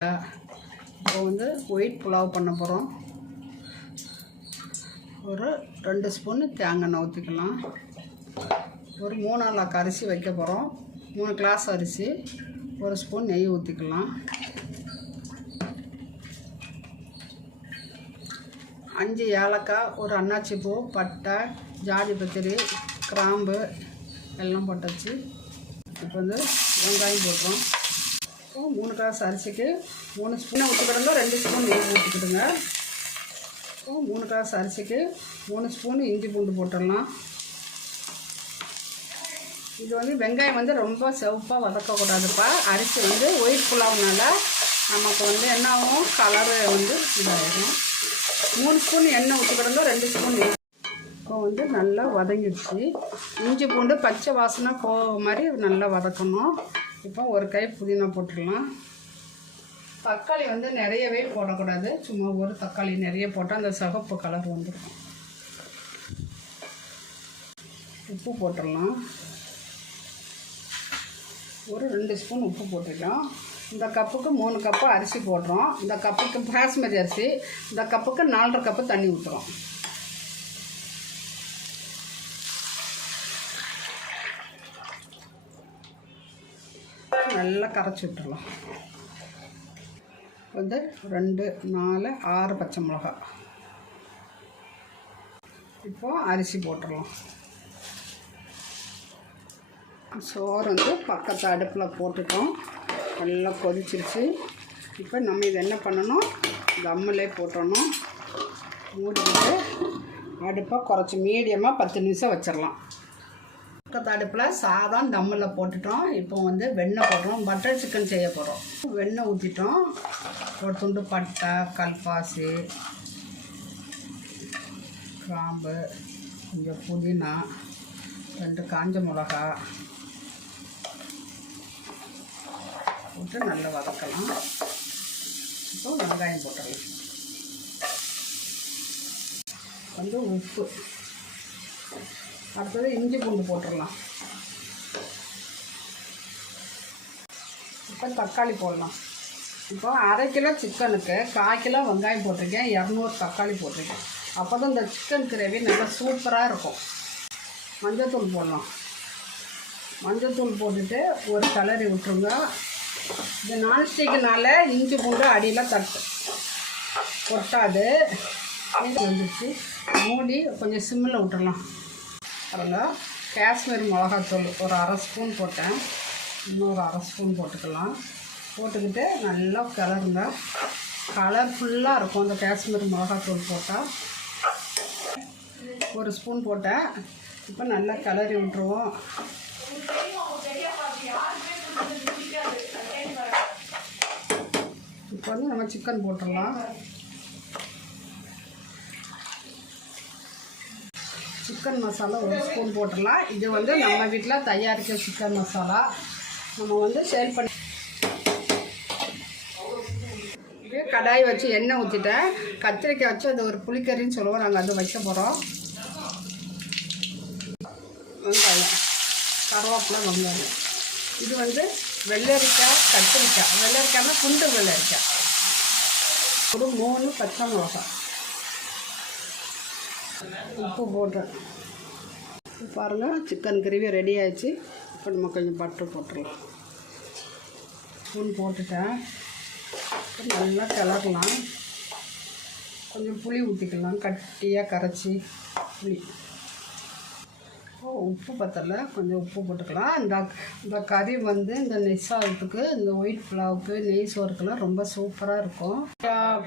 இப்போ வந்து ஒயிட் புலாவ் பண்ண போகிறோம் ஒரு ரெண்டு ஸ்பூனு தேங்காய் ஊற்றிக்கலாம் ஒரு மூணு நாளாக்கு அரிசி வைக்க போகிறோம் மூணு கிளாஸ் அரிசி ஒரு ஸ்பூன் நெய் ஊற்றிக்கலாம் அஞ்சு ஏலக்காய் ஒரு அன்னாச்சி பூ பட்டை ஜாதி பத்திரி கிராம்பு எல்லாம் போட்டாச்சு. இப்போ வந்து வெங்காயம் போட்டுறோம் இப்போ மூணு கிளாஸ் அரிசிக்கு மூணு ஸ்பூனை ஊற்றிக்கிடுங்க ரெண்டு ஸ்பூன் நெய் ஊற்றிக்கிடுங்க மூணு கிளாஸ் அரிசிக்கு மூணு ஸ்பூன் இஞ்சி பூண்டு போட்டுடலாம். இது வந்து வெங்காயம் வந்து ரொம்ப செவப்பாக வதக்கக்கூடாதுப்பா. அரிசி வந்து ஒயிட் புலாவுனால நமக்கு வந்து என்ன ஆகும் கலரு வந்து இதாகிடும் மூணு ஸ்பூன் எண்ணெய் ஊற்றிக்கிடுங்க ரெண்டு ஸ்பூன் நெய். இப்போ வந்து நல்லா வதங்கிடுச்சு. இஞ்சி பூண்டு பச்சை வாசனை போக மாதிரி நல்லா வதக்கணும். இப்போ ஒரு கை புதினா போட்டுடலாம் தக்காளி வந்து நிறையவே போடக்கூடாது. சும்மா ஒரு தக்காளி நிறைய போட்டால் அந்த சகப்பு கலர் வந்துடும் உப்பு போட்டுடலாம். ஒரு ரெண்டு ஸ்பூன் உப்பு போட்டுக்கலாம். இந்த கப்புக்கு மூணு கப்பு அரிசி போடுறோம். இந்த கப்புக்கு பாஸ்மதி அரிசி இந்த கப்புக்கு நாலரை கப்பு தண்ணி ஊற்றுறோம் நல்லா கரைச்சி விட்டுடலாம் வந்து ரெண்டு நாலு ஆறு பச்சை மிளகா. இப்போது அரிசி போட்டுடலாம் சோறு வந்து பக்கத்து அடுப்பில் போட்டுட்டோம். நல்லா கொதிச்சிருச்சு. இப்போ நம்ம இது என்ன பண்ணணும்? தம்மிலே போட்டணும். மூடிக்கிட்டு அடுப்பை குறைச்சி மீடியமாக பத்து நிமிஷம் வச்சிடலாம் பக்கத்து சாதம் தம்மில் போட்டுட்டோம். இப்போ வந்து வெண்ணெய் போடுறோம். பட்டர் சிக்கன் செய்ய போகிறோம் வெண்ணெய் ஊற்றிட்டோம் ஒரு துண்டு பட்டை கல்பாசி கிராம்பு கொஞ்சம் புதினா ரெண்டு காஞ்ச மிளகா போட்டு நல்லா வதக்கலாம். இப்போ வெங்காயம் போட்டுடலாம். வந்து உப்பு. அடுத்தது இஞ்சி பூண்டு போட்டுடலாம். இப்போ தக்காளி போடலாம். இப்போ அரை கிலோ சிக்கனுக்கு கால் கிலோ வெங்காயம் போட்டிருக்கேன். இரநூறு தக்காளி போட்டிருக்கேன். அப்போ தான் இந்த சிக்கன் கிரேவி நல்லா சூப்பராக இருக்கும். மஞ்சத்தூள் போடலாம். மஞ்சத்தூள் போட்டுட்டு ஒரு கலரி விட்டுருங்க. இந்த நான்ஸ்டிக்குனால இஞ்சி பூண்டு அடியில் தட்டு கொட்டாது. வந்துச்சு மூடி கொஞ்சம் சிம்மில் விட்டுடலாம். அதில் காஷ்மீர் மிளகாத்தூள் ஒரு அரை ஸ்பூன் போட்டேன். இன்னொரு அரை ஸ்பூன் போட்டுக்கலாம். போட்டுக்கிட்டு நல்லா கிளறுங்க. கலர்ஃபுல்லாக இருக்கும் அந்த காஷ்மீர் மிளகாத்தூள் போட்டால் ஒரு ஸ்பூன் போட்டேன். இப்போ நல்லா கிளறி விட்டுருவோம். இப்போ வந்து நம்ம சிக்கன் போட்டுடலாம். சிக்கன் மசாலா ஒரு ஸ்பூன் போட்டுடலாம். இது வந்து நம்ம வீட்டில் தயாரிக்கிற சிக்கன் மசாலா நம்ம வந்து சேல் பண்ணி இது கடாய் வச்சு எண்ணெய் ஊற்றிட்டேன் கத்திரிக்காய் வச்சு அது ஒரு புளிக்கறின்னு சொல்லுவோம். நாங்கள் அது வைக்க போகிறோம் வெங்காயம் கருவேப்பிலை வெங்காயம். இது வந்து வெள்ளரிக்காய் கத்திரிக்காய். வெள்ளரிக்காய்னா குண்டு வெள்ளரிக்காய். ஒரு மூணு பச்சை மிளகாய். உப்பு போடுறேன். பாருங்கள் சிக்கன் கிரேவி ரெடி ஆயிடுச்சு. இப்போ நம்ம கொஞ்சம் பட்டர் போட்டுடலாம். ஸ்பூன் போட்டுட்டேன். நல்லா கிளறலாம் கொஞ்சம் புளி ஊற்றிக்கலாம் கட்டியாக கரைச்சி புளி. உப்பு பத்தல கொஞ்சம் உப்பு போட்டுக்கலாம். இந்த இந்த கறி வந்து இந்த நெய் இந்த ஒயிட் புலாவுக்கு நெய் சோறுக்கெல்லாம் ரொம்ப சூப்பராக இருக்கும்.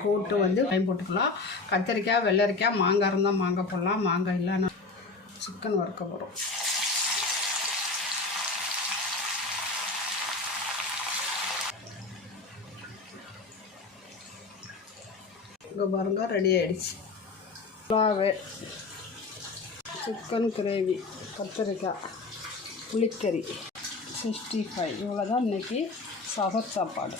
கூட்டு வந்து பயன் போட்டுக்கலாம். கத்திரிக்காய் வெள்ளரிக்காய் மாங்காய் இருந்தால் மாங்காய் போடலாம் மாங்காய் இல்லைன்னா சிக்கன் வறுக்க போகிறோம் இங்கே பாருங்க ரெடி ஆகிடுச்சு புலாவே. சிக்கன் கிரேவி கத்திரிக்காய் புளிக்கறி சிக்ஸ்டி ஃபைவ். இவ்வளோ தான் இன்றைக்கி சகர் சாப்பாடு.